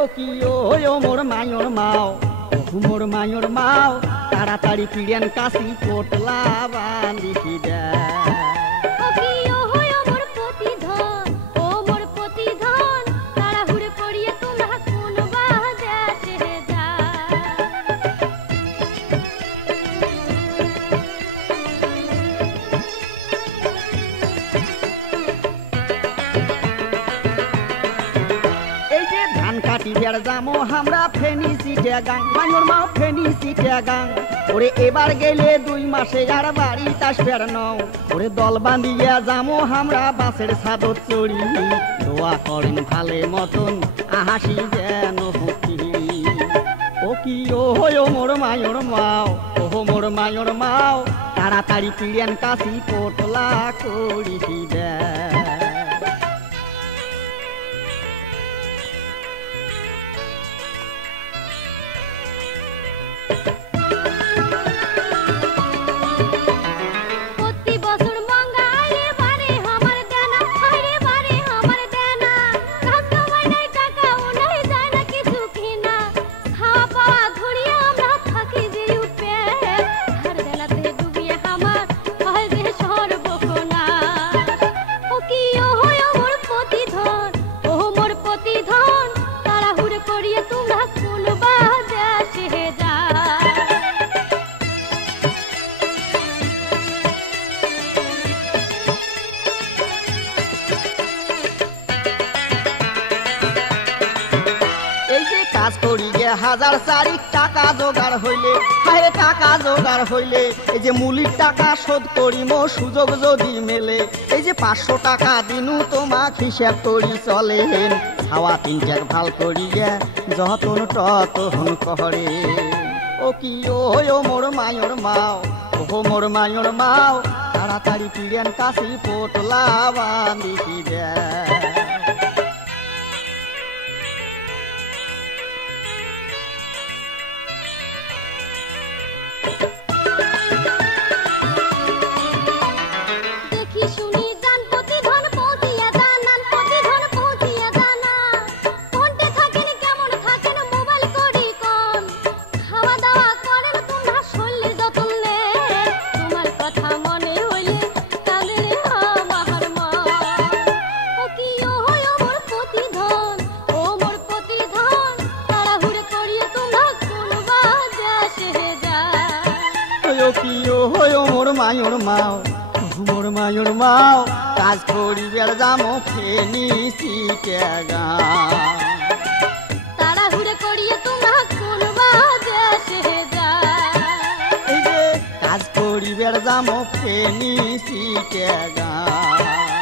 ও কি ও মোর মায়র মাও মোর মায়র মাও তাড়াতাড়ি পিড়েন কাশি পোটলা বান্ধিছি দে जामो हमरा फेनी सीटे गांग मायोर माओ फेनी सीटे गांग ओरे एबार गेले 2 मासे यार बाड़ी तास फेर नाও ओरे दल बांधिया जामो हमरा बासेर सादर चोरी দোয়া করেন ভালে মতন আহাসি যেন হতি ও কি ও মোর মায়োর মাও ও মোর মায়োর মাও তাড়াতাড়ি পিড়েন কাশি পোটলা করিছি দে হাজার 4 টাকা জোগাড় হইলে হায় টাকা জোগাড় হইলে এই যে মূলির টাকা শোধ করিমো সুযোগ যদি মেলে এই যে 500 টাকা দিনু তোমাক হিসাব করি চলেন হাওয়া 3 টাক ভাল করিয়া যতন ততন কহরে ও কি ও মোর মায়োর মাও ও মোর মায়োর মাও তাড়াতাড়ি পিড়েন কাশি পোটলা বান্ধিছি দে মায়োর মাও মোর মায়োর মাও কাজ করিবার যামো ফেনি সিটে গাঁ তাড়াহুড়ো করিয়ে তোমরা কোন বাদেশে যায় কাজ করিবার যামো ফেনি সিটে গাঁ।